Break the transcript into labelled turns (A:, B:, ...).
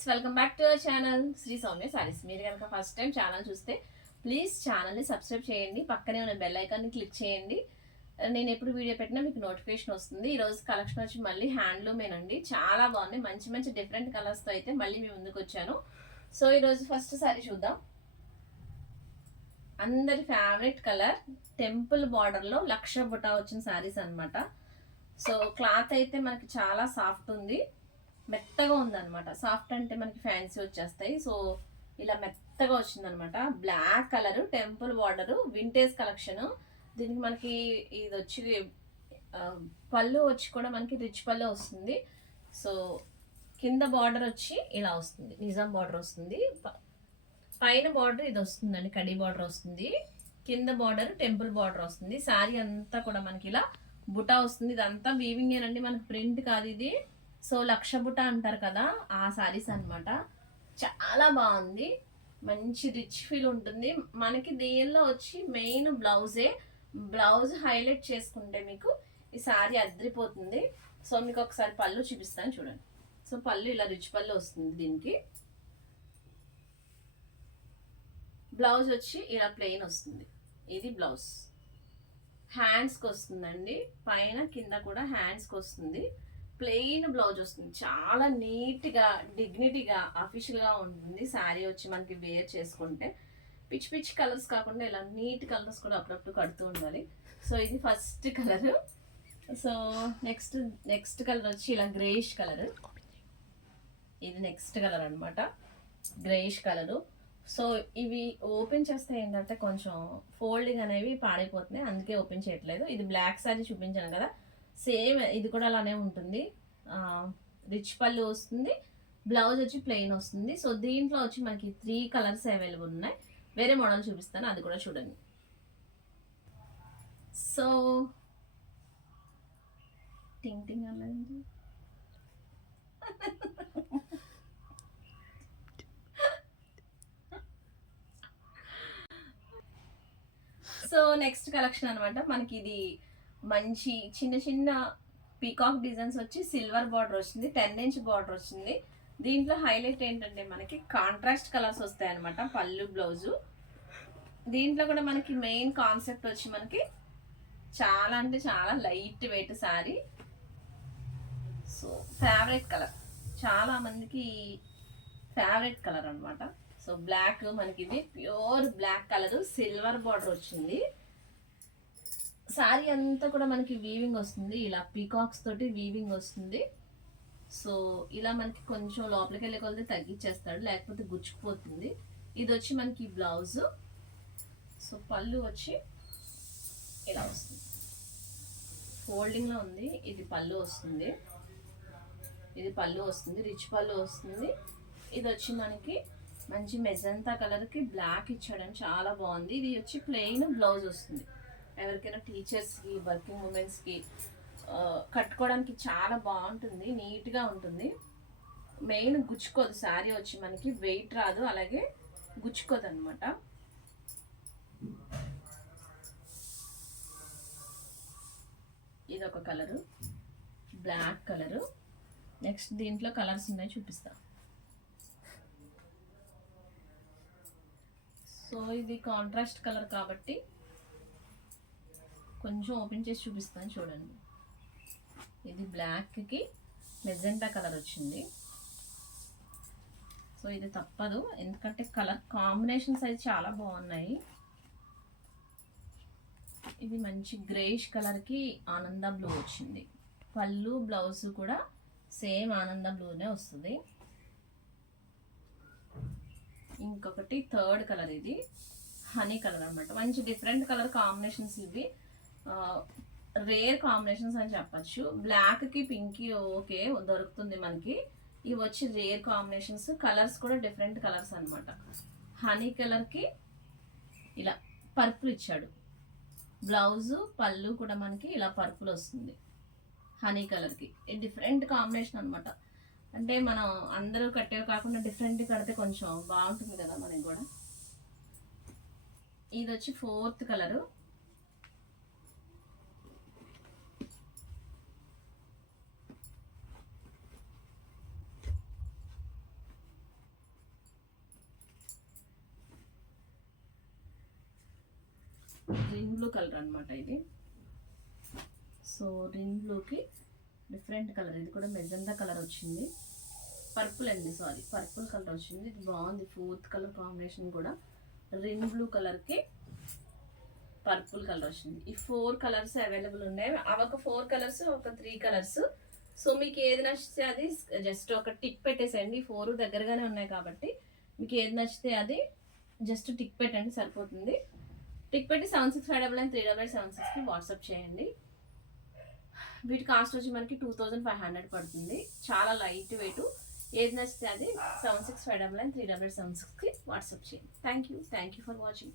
A: Friends welcome back to our channel. Sri Soumya Sarees. మీరు కనుక first time channel చూస్తే please ఛానల్ని subscribe చేయండి. పక్కనే ఉన్న బెల్ ఐకాన్ని క్లిక్ చేయండి. నేను ఎప్పుడు వీడియో పెట్టినా మీకు నోటిఫికేషన్ వస్తుంది. ఈరోజు కలెక్షన్ వచ్చి మళ్ళీ హ్యాండ్లూమేనండి. చాలా బాగుంది మంచి మంచి డిఫరెంట్ కలర్స్తో అయితే మళ్ళీ మీ ముందుకు వచ్చాను. సో ఈరోజు ఫస్ట్ సారీ చూద్దాం. అందరి ఫేవరెట్ కలర్ టెంపుల్ బార్డర్లో లక్ష బుటా వచ్చిన సారీస్ అన్నమాట. సో క్లాత్ అయితే మనకి చాలా సాఫ్ట్ ఉంది. మెత్తగా ఉందన్నమాట. సాఫ్ట్ అంటే మనకి ఫ్యాన్సీ వచ్చేస్తాయి. సో ఇలా మెత్తగా వచ్చిందనమాట black colour temple border vintage collection. దీనికి మనకి ఇది వచ్చి పళ్ళు వచ్చి కూడా మనకి రిచ్ పళ్ళు వస్తుంది. సో కింద బార్డర్ వచ్చి ఇలా వస్తుంది. నిజాం బార్డర్ వస్తుంది. ప- పైన బార్డర్ ఇది వస్తుందండి. కడి బార్డర్ వస్తుంది. కింద బార్డర్ టెంపుల్ బార్డర్ వస్తుంది. శారీ అంతా కూడా మనకి ఇలా బుటా వస్తుంది. ఇదంతా వీవింగ్ ఏనండి మనకి ప్రింట్ కాదు ఇది. సో లక్షబుట అంటారు కదా ఆ శారీస్ అన్నమాట. చాలా బాగుంది. మంచి రిచ్ ఫీల్ ఉంటుంది. మనకి దీనిలో వచ్చి మెయిన్ బ్లౌజే. బ్లౌజ్ హైలైట్ చేసుకుంటే మీకు ఈ శారీ అద్రిపోతుంది సో మీకు ఒకసారి పళ్ళు చూపిస్తాను చూడండి. సో పళ్ళు ఇలా రిచ్ పళ్ళు వస్తుంది దీనికి. బ్లౌజ్ వచ్చి ఇలా ప్లెయిన్ వస్తుంది. ఇది బ్లౌజ్. హ్యాండ్స్కి వస్తుందండి. పైన కింద కూడా హ్యాండ్స్కి వస్తుంది. ప్లెయిన్ బ్లౌజ్ వస్తుంది. చాలా నీట్గా డిగ్నిటీగా అఫీషియల్గా ఉంటుంది శారీ వచ్చి మనకి వేర్ చేసుకుంటే. పిచ్చి పిచ్చి కలర్స్ కాకుండా ఇలా నీట్ కలర్స్ కూడా అప్పుడప్పుడు కడుతూ ఉండాలి. సో ఇది first colour. So next next colour వచ్చి ఇలా గ్రేష్ కలర్. ఇది నెక్స్ట్ కలర్ అనమాట గ్రేష్ కలరు. సో ఇవి ఓపెన్ చేస్తే ఏంటంటే కొంచెం ఫోల్డింగ్ అనేవి పాడైపోతున్నాయి. అందుకే ఓపెన్ చేయట్లేదు. ఇది బ్లాక్ సారీ చూపించాను కదా. సేమ్ ఇది కూడా అలానే ఉంటుంది. రిచ్ పళ్ళు వస్తుంది బ్లౌజ్ వచ్చి ప్లెయిన్ వస్తుంది. సో దీంట్లో వచ్చి మనకి త్రీ కలర్స్ అవైలబుల్ ఉన్నాయి. వేరే మోడల్ చూపిస్తాను అది కూడా చూడండి. సో టింగ్ టింగ్ అన్నది సో నెక్స్ట్ కలెక్షన్ అనమాట మనకి ఇది మంచి చిన్న చిన్న పీకాక్ డిజైన్స్ వచ్చి సిల్వర్ బార్డర్ వచ్చింది టెన్ ఇంచ్ బార్డర్ వచ్చింది. దీంట్లో హైలైట్ ఏంటంటే మనకి కాంట్రాస్ట్ కలర్స్ వస్తాయి అనమాట పళ్ళు బ్లౌజు దీంట్లో కూడా మనకి మెయిన్ కాన్సెప్ట్ వచ్చి మనకి చాలా అంటే చాలా light weight sari so favourite colour చాలా మందికి ఫేవరెట్ కలర్ అనమాట సో బ్లాక్ మనకి ఇది pure black colour silver border వచ్చింది. శారీ అంతా కూడా మనకి వీవింగ్ వస్తుంది. ఇలా పీకాక్స్ తోటి వీవింగ్ వస్తుంది. సో ఇలా మనకి కొంచెం లోపలికి వెళ్ళే కొలది తగ్గించేస్తాడు లేకపోతే గుచ్చుకుపోతుంది. ఇది వచ్చి మనకి బ్లౌజ్ సో పళ్ళు వచ్చి ఇలా వస్తుంది. ఫోల్డింగ్లో ఉంది. ఇది పళ్ళు వస్తుంది. ఇది పళ్ళు వస్తుంది. రిచ్ పళ్ళు వస్తుంది. ఇది వచ్చి మనకి మంచి మెజంతా కలర్కి బ్లాక్ ఇచ్చాడని చాలా బాగుంది. ఇది వచ్చి ప్లెయిన్ బ్లౌజ్ వస్తుంది. ఎవరికైనా టీచర్స్కి వర్కింగ్ ఉమెన్స్కి కట్టుకోవడానికి చాలా బాగుంటుంది నీట్గా ఉంటుంది. మెయిన్ గుచ్చుకోదు శారీ వచ్చి మనకి వెయిట్ రాదు అలాగే గుచ్చుకోదు అనమాట ఇది ఒక కలరు బ్లాక్ కలరు. నెక్స్ట్ దీంట్లో కలర్స్ ఉన్నాయి చూపిస్తా. సో ఇది కాంట్రాస్ట్ కలర్ కాబట్టి కొంచెం ఓపెన్ చేసి చూపిస్తాను చూడండి. ఇది బ్లాక్కి మెజెంటా కలర్ వచ్చింది. సో ఇది తప్పదు. ఎందుకంటే కలర్ కాంబినేషన్స్ అయితే చాలా బాగున్నాయి. ఇది మంచి గ్రేష్ కలర్కి ఆనంద బ్లూ వచ్చింది. పళ్ళు బ్లౌజ్ కూడా సేమ్ ఆనంద బ్లూనే వస్తుంది. ఇంకొకటి థర్డ్ కలర్ ఇది. హనీ కలర్ అనమాట మంచి డిఫరెంట్ కలర్ కాంబినేషన్స్ ఇవి. రేర్ కాంబినేషన్స్ అని చెప్పచ్చు. బ్లాక్కి పింక్కి ఓకే దొరుకుతుంది మనకి. ఇవి వచ్చి రేర్ కాంబినేషన్స్ కలర్స్ కూడా డిఫరెంట్ కలర్స్ అనమాట హనీ కలర్కి ఇలా పర్పుల్ ఇచ్చాడు. బ్లౌజు పళ్ళు కూడా మనకి ఇలా పర్పుల్ వస్తుంది. హనీ కలర్కి ఇది డిఫరెంట్ కాంబినేషన్ అనమాట అంటే మనం అందరూ కట్టేవి కాకుండా డిఫరెంట్ కడితే కొంచెం బాగుంటుంది కదా మనకి కూడా. ఇది వచ్చి fourth colour Rin blue colour అనమాట ఇది. సో రింగ్ బ్లూకి డిఫరెంట్ కలర్ ఇది కూడా మెజందా కలర్ వచ్చింది. పర్పుల్ అండి సారీ పర్పుల్ కలర్ వచ్చింది. ఇది బాగుంది ఫోర్త్ కలర్ కాంబినేషన్ కూడా. రింగ్ బ్లూ కలర్కి పర్పుల్ కలర్ వచ్చింది. ఈ ఫోర్ కలర్స్ అవైలబుల్ ఉన్నాయి. అవి ఒక ఫోర్ కలర్స్ ఒక త్రీ కలర్స్ సో మీకు ఏది నచ్చితే అది జస్ట్ ఒక టిక్ పెట్టేసేయండి. ఈ ఫోర్ దగ్గరగానే ఉన్నాయి కాబట్టి మీకు ఏది నచ్చితే అది జస్ట్ టిక్ పెట్టండి సరిపోతుంది. టిక్ పెట్టి seven six five double nine three double seven సిక్స్కి వాట్సాప్ చేయండి. వీటి కాస్ట్ వచ్చి మనకి టూ థౌజండ్ ఫైవ్ హండ్రెడ్ పడుతుంది. చాలా లైట్ వెయిట్. ఏది నచ్చితే అది seven six five double nine three double seven సిక్స్కి వాట్సాప్ చేయండి. Thank you thank you for watching.